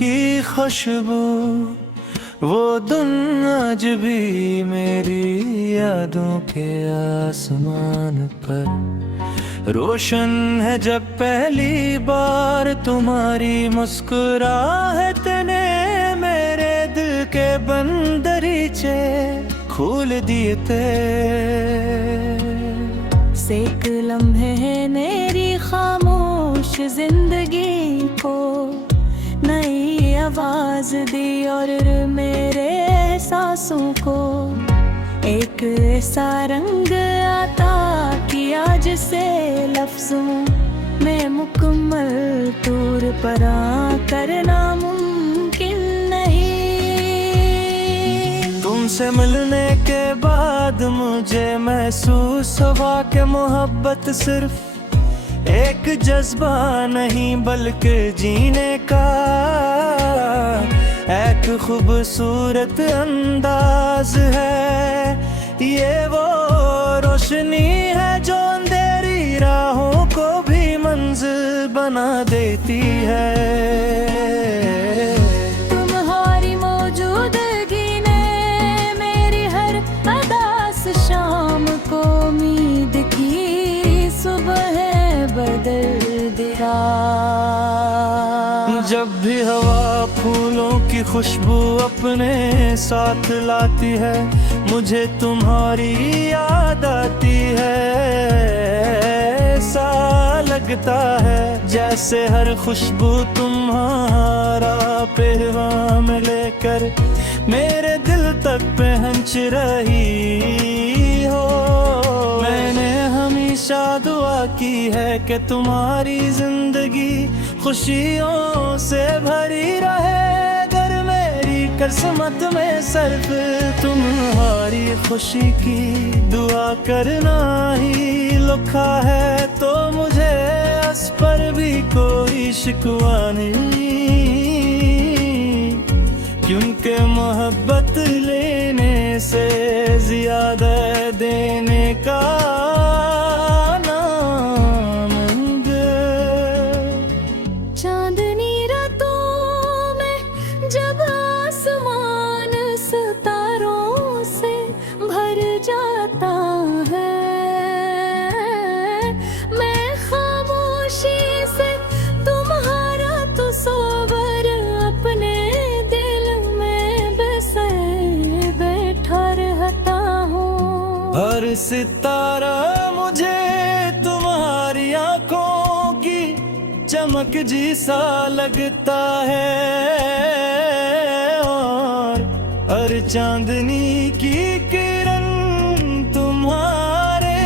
की खुशबू, वो दिन आज भी मेरी यादों के आसमान पर रोशन है। जब पहली बार तुम्हारी मुस्कुराहट ने मेरे दिल के बंदरीचे खोल दिए थे। एक लम्हे है मेरी खामोश जिंदगी को नई आवाज दी और मेरे एहसासों को एक ऐसा रंग आता किया जिसे लफ्जों में मुकम्मल तौर पर करना मुमकिन नहीं। तुमसे मिलने के बाद मुझे महसूस हुआ कि मोहब्बत सिर्फ एक जज्बा नहीं बल्कि जीने का एक खूबसूरत अंदाज है। ये वो रोशनी है जो अंधेरी राहों को भी मंजिल बना देती है। तुम्हारी मौजूदगी ने मेरी हर अदास शाम को उम्मीद की सुबह बदल दिया। जब भी हवा फूलों की खुशबू अपने साथ लाती है मुझे तुम्हारी याद आती है। ऐसा लगता है जैसे हर खुशबू तुम्हारा पैगाम लेकर मेरे दिल तक पहुंच रही हो। मैंने हमेशा दुआ की है कि तुम्हारी जिंदगी खुशियों से भरी रहे। अगर मेरी किस्मत में सिर्फ तुम्हारी खुशी की दुआ करना ही लिखा है तो मुझे इस पर भी कोई शिकवा नहीं, क्योंकि मोहब्बत लेने से ज्यादा देने का चांदनी रातों में जब आसमान सितारों से भर जाता है मैं खामोशी से तुम्हारा तस्वीर अपने दिल में बसे बैठा रहता हूँ। हर सितारा मुझे तुम्हारी आंखों की चमक जैसा लगता है और हर चांदनी की किरण तुम्हारे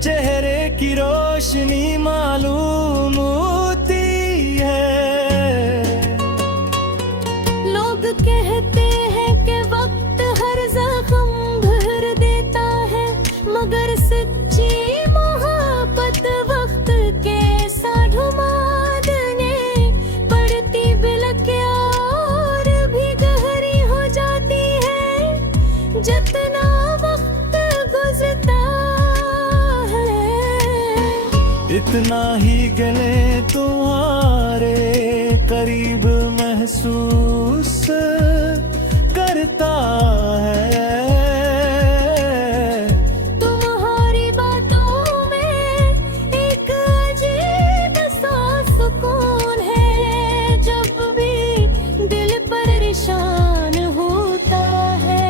चेहरे की रोशनी मालूम होती है। लोग कहते हैं कि वक्त हर जख्म भर देता है मगर सच्ची मोहब्बत वक्त के साथ घुमा देने पड़ती बिलके और भी गहरी हो जाती है जितना वक्त गुजरता है। इतना ही गले तुम्हारे करीब महसूस करता है। तुम्हारी बातों में एक अजीब सा सुकून है जब भी दिल परेशान होता है।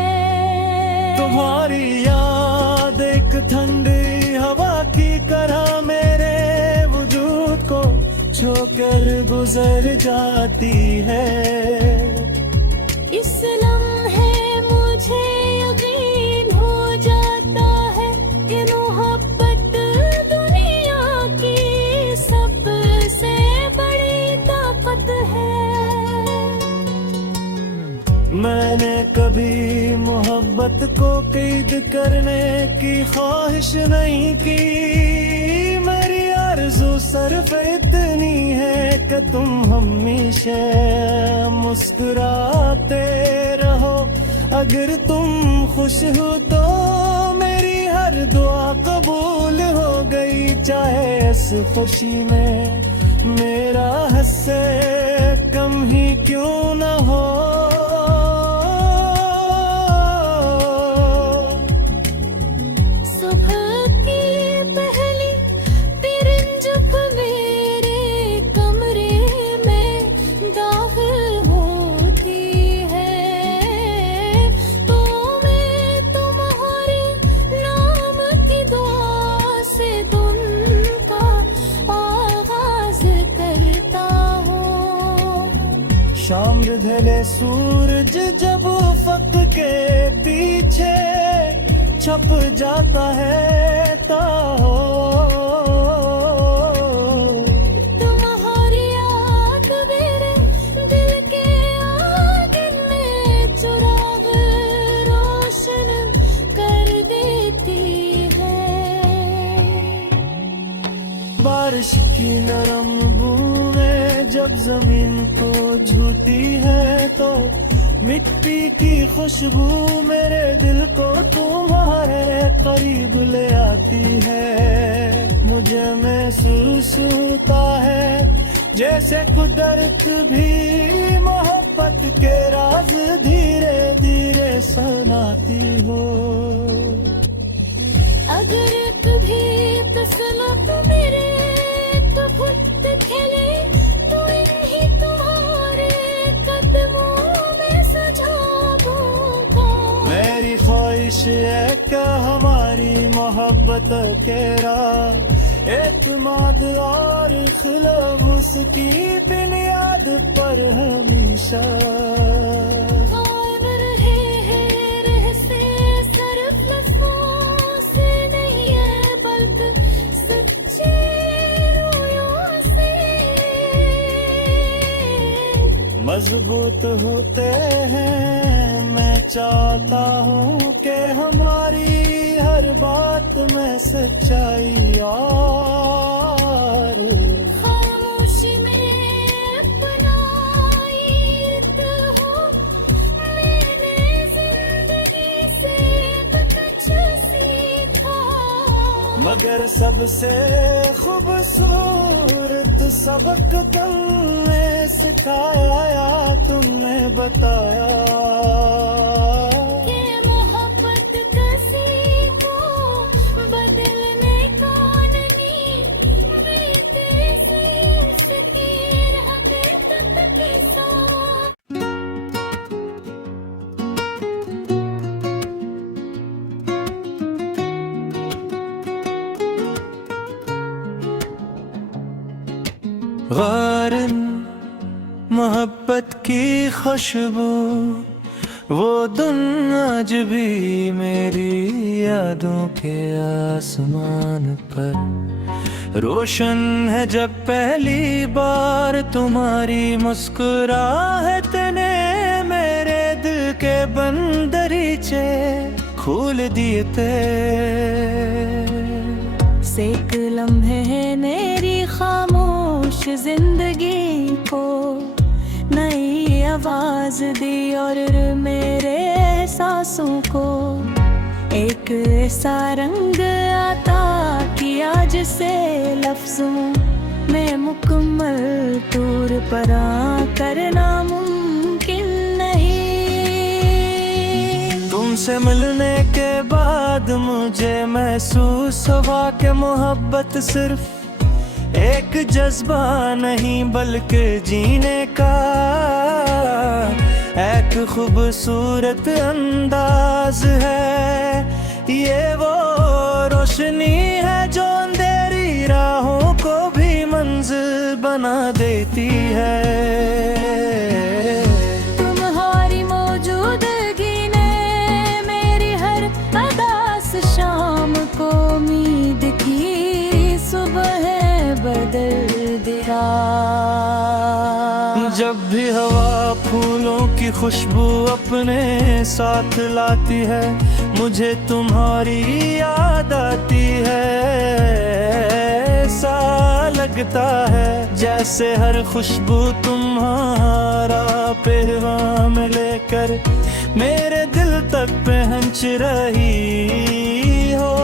तुम्हारी याद एक ठंडी हवा की तरह मेरे वजूद को छोकर गुजर जाती है। इस लम्हे मुझे यकीन हो जाता है कि मोहब्बत दुनिया की सबसे बड़ी ताकत है। मैंने कभी मोहब्बत को कैद करने की ख्वाहिश नहीं की। मेरी आरज़ू सिर्फ इतनी है कि तुम हमेशा मुस्कुराते रहो। अगर तुम खुश हो तो मेरी हर दुआ कबूल हो गई, चाहे इस खुशी में मेरा हिस्से कम ही शाम ढले सूरज जब उफक के पीछे छप जाता है ताहो, तुम्हारी याद मेरे दिल के आंगन में चिराग रोशन कर देती है। बारिश की नरम बूंदें जब जमीन को छूती है तो मिट्टी की खुशबू मेरे दिल को तुम्हारे करीब ले आती है। मुझे महसूस होता है जैसे कुदरत भी मोहब्बत के राज धीरे धीरे सुनाती हो। अगर कभी तसल्लुत मेरे तो खुद खेले तो इन्हीं तुम्हारे कदमों में सजा दूंगा। मेरी ख्वाहिश है कि हमारी मोहब्बत के राह एतमाद और खिलाफ की बुनियाद पर हमेशा कायम रहे हैं रहस्य सिर्फ लफ्ज़ों से नहीं है बल्कि सच्ची रोयों से। मजबूत होते हैं। मैं चाहता हूँ कि हमारी हर बात में सच्चाई और खामोशी में अपनाइत हो। मैंने जिंदगी से कुछ सीखा, मगर सबसे खूबसूरत सबक तुमने सिखाया, तुमने बताया कि मोहब्बत किसी को बदलने का नहीं, बीते से इसकी हकीकत के साथ। गारन मोहब्बत की खुशबू वो दिन आज भी मेरी यादों के आसमान पर रोशन है। जब पहली बार तुम्हारी मुस्कुराहट ने मेरे दिल के बंदरीचे खोल दिए थे। सेक लम्हे हैं मेरी खामोश जिंदगी को नई आवाज दी और मेरे एहसासों को एक ऐसा रंग आता किया जिसे लफ्जों में मुकम्मल तौर पर करना मुमकिन नहीं। तुमसे मिलने के बाद मुझे महसूस हुआ कि मोहब्बत सिर्फ एक जज्बा नहीं बल्कि जीने का एक खूबसूरत अंदाज है। ये वो रोशनी है जो अंधेरी राहों को भी मंजिल बना देती है। तुम्हारी मौजूदगी ने मेरी हर अदास शाम को उम्मीद की सुबह बदल दिया। जब भी हवा फूलों की खुशबू अपने साथ लाती है मुझे तुम्हारी याद आती है। ऐसा लगता है जैसे हर खुशबू तुम्हारा पैगाम में लेकर मेरे दिल तक पहुंच रही हो।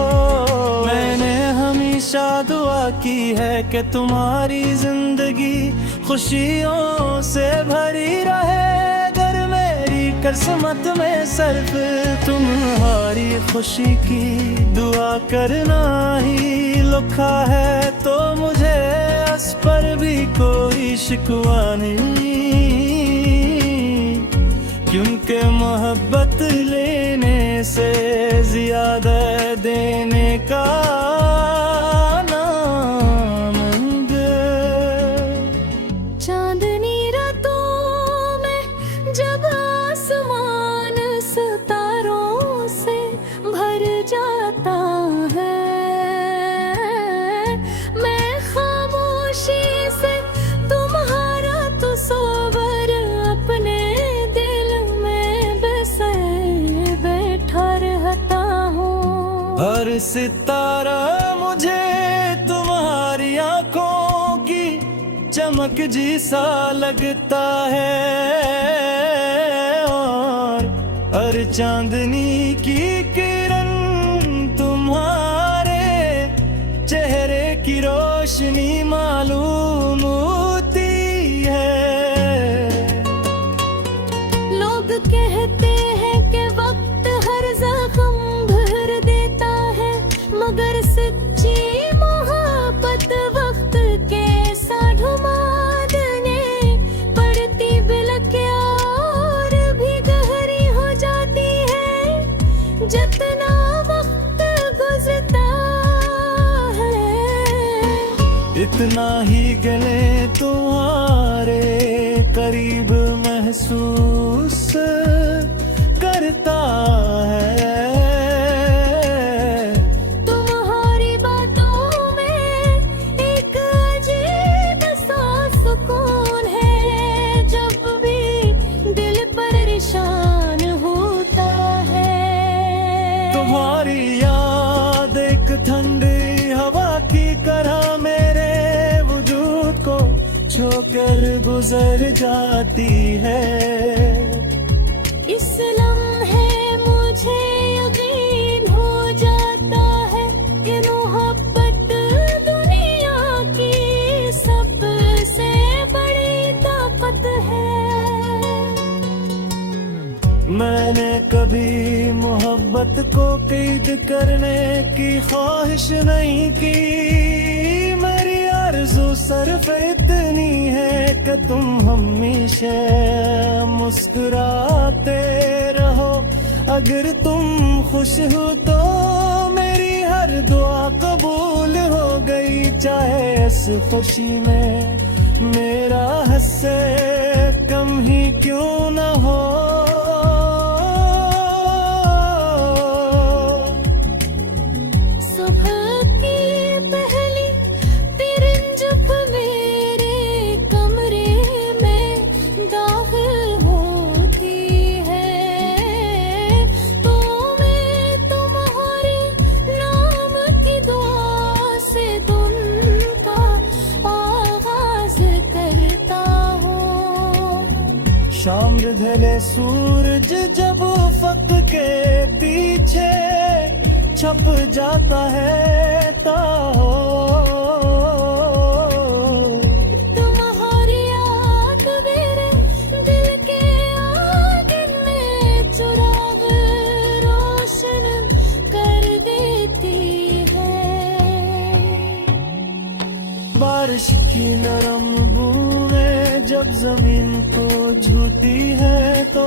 मैंने हमेशा दुआ की है कि तुम्हारी जिंदगी खुशियों से भरी रहे। अगर मेरी किस्मत में सिर्फ तुम्हारी खुशी की दुआ करना ही लिखा है तो मुझे इस पर भी कोई शिकवा नहीं, क्योंकि मोहब्बत लेने से ज्यादा देने का नाम है। चांदनी रातों हर सितारा मुझे तुम्हारी आंखों की चमक जैसा लगता है, और हर चांदनी की किरण तुम्हारे चेहरे की रोशनी मालूम होती है। लोग कहते हैं कि वक्त हर जख्म भर देता है, मगर सच्ची मोहब्बत वक्त के साथ ढुमादने पड़ती बिलके और भी गहरी हो जाती है जितना वक्त गुजरता है। इतना ही गले तुम्हारे करीब महसूस करता है। तुम्हारी बातों में एक अजीब सा सुकून है, जब भी दिल परेशान होता है। तुम्हारी याद एक ठंडी हवा की तरह मेरे वजूद को छोकर गुजर जाती है। इस लम्हे मुझे यकीन हो जाता है कि मोहब्बत दुनिया की सबसे बड़ी ताकत है। मैंने कभी मोहब्बत को कैद करने की ख्वाहिश नहीं की, मेरी आरज़ू सिर्फ इतनी है कि तुम हमेशा मुस्कुराते रहो। अगर तुम खुश हो तो मेरी हर दुआ कबूल हो गई, चाहे इस खुशी में मेरा हिस्से कम ही क्यों न हो। सुबह की पहली किरण जब मेरे कमरे में दाखिल होती है, तो मैं तुम्हारे नाम की दुआ से दिन का आगाज करता हूँ। शाम ढले सूरज जब उफ़क़ के पीछे छप जाता है ता हो, तुम्हारी याद मेरे दिल के आंगन में चिराग रोशन कर देती है। बारिश की नरम बूंदें जब जमीन को छूती है तो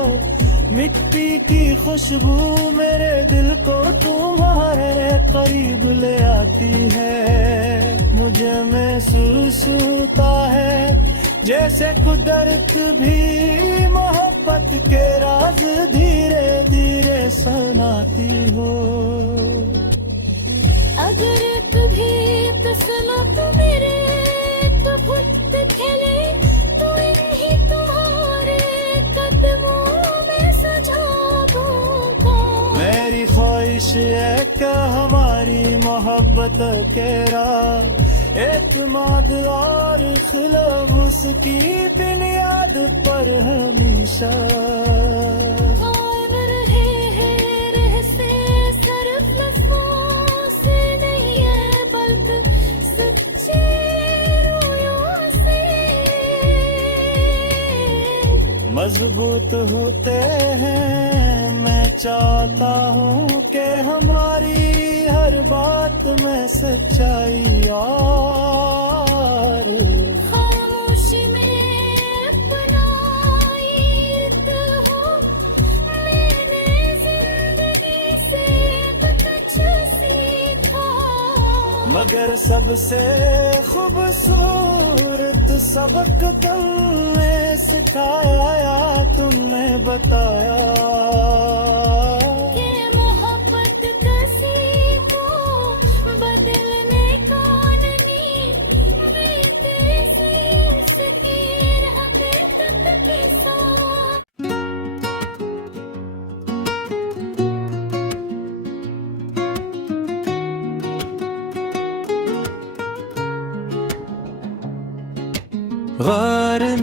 मिट्टी की खुशबू मेरे दिल को तुम्हारे करीब ले आती है। मुझे महसूस होता है जैसे कुदरत भी मोहब्बत के राज धीरे धीरे सुनाती हो। अगर कभी तसल्लुत मेरे तो खुद खेले तो इन्हीं तुम्हारे कदमों में सजा दूंगा। मेरी ख्वाहिश है कि हमारी मोहब्बत के राह एतमाद और खिलाफ की बुनियाद पर हमेशा कायम रहे हैं रहस्य सिर्फ लफ्ज़ों से नहीं है, बल्कि सच्ची रोयों से। मजबूत होते हैं। मैं चाहता हूँ कि हमारी हर बात में सच्चाई और खामोशी में अपना ईर्द हो। मैंने जिंदगी से कुछ सीखा, मगर सबसे खूबसूरत सबक तुमने सिखाया, तुमने बताया कि मोहब्बत किसी को बदलने का नहीं, बीते से सकीर हकीकत के साथ। गारन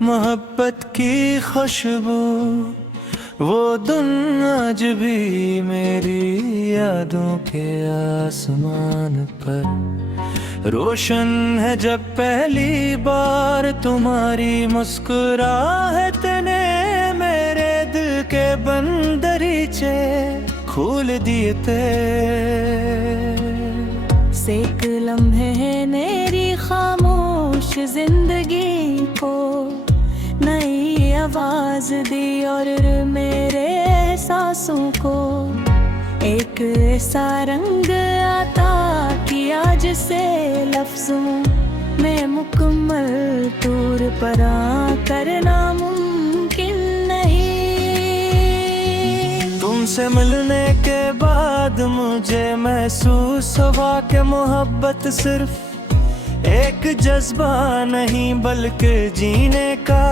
मोहब्बत की खुशबू, वो दिन आज भी मेरी यादों के आसमान पर रोशन है। जब पहली बार तुम्हारी मुस्कुराहट ने मेरे दिल के बंदरीचे खोल दिए थे। एक लम्हे है मेरी खामोश जिंदगी को नई आवाज दी और मेरे एहसासों को एक ऐसा रंग आता किया जिसे लफ्जों में मुकम्मल तौर पर करना मुमकिन नहीं। तुमसे मिलने के बाद मुझे महसूस हुआ कि मोहब्बत सिर्फ एक जज्बा नहीं बल्कि जीने का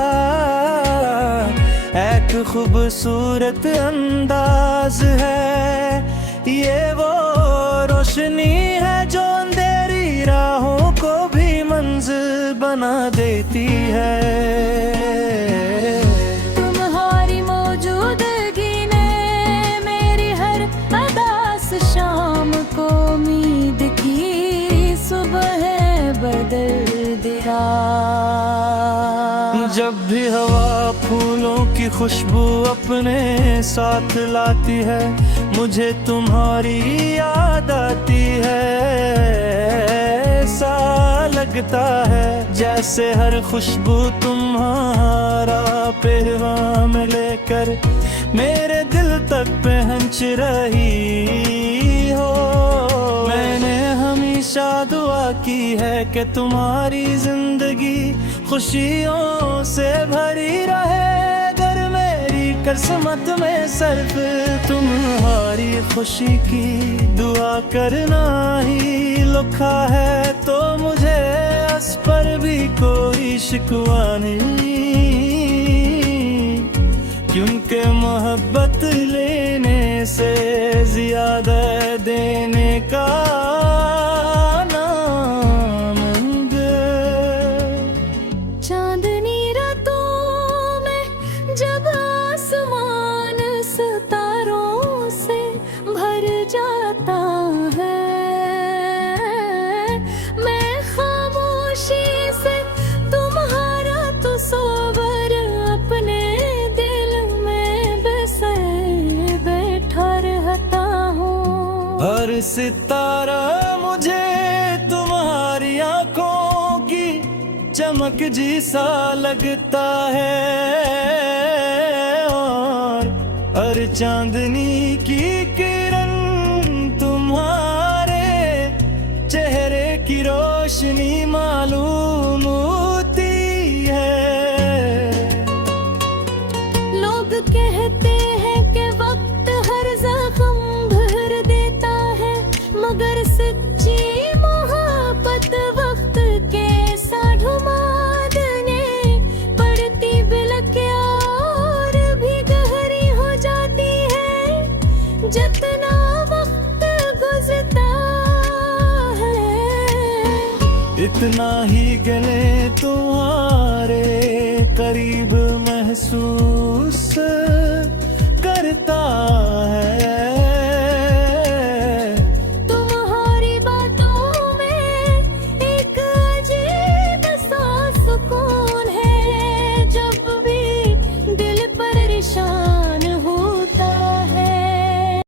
एक खूबसूरत अंदाज है। ये वो रोशनी है जो अंधेरी राहों को भी मंजिल बना देती है। तुम्हारी मौजूदगी ने मेरी हर अदास शाम को उम्मीद की सुबह बदल दिया। जब भी हवा फूलों की खुशबू अपने साथ लाती है मुझे तुम्हारी याद आती है। ऐसा लगता है जैसे हर खुशबू तुम्हारा पैगाम लेकर मेरे दिल तक पहुंच रही हो। मैंने हमेशा दुआ की है कि तुम्हारी जिंदगी खुशियों से भरी रहे। अगर मेरी किस्मत में सिर्फ तुम्हारी खुशी की दुआ करना ही लिखा है तो मुझे उस पर भी कोई शिकवा नहीं। क्योंकि मोहब्बत लेने से ज्यादा देने का नाम चांदनी रातों में जब आसमान सितारों से भर जाता है मैं खामोशी से तुम्हारा तस्वीर अपने दिल में बसे बैठा रहता हूँ। हर सितारा मुझे तुम्हारी आंखों की चमक जैसा लगता है और हर चांदनी की किरण तुम्हारे चेहरे की रोशनी मालूम होती है। लोग कहते हैं कि वक्त हर जख्म भर देता है मगर सच्ची मोहब्बत वक्त के साथ घुमा देने पड़ती बिलके और भी गहरी हो जाती है जितना वक्त गुजरता है। इतना ही गले तुम्हारे करीब महसूस करता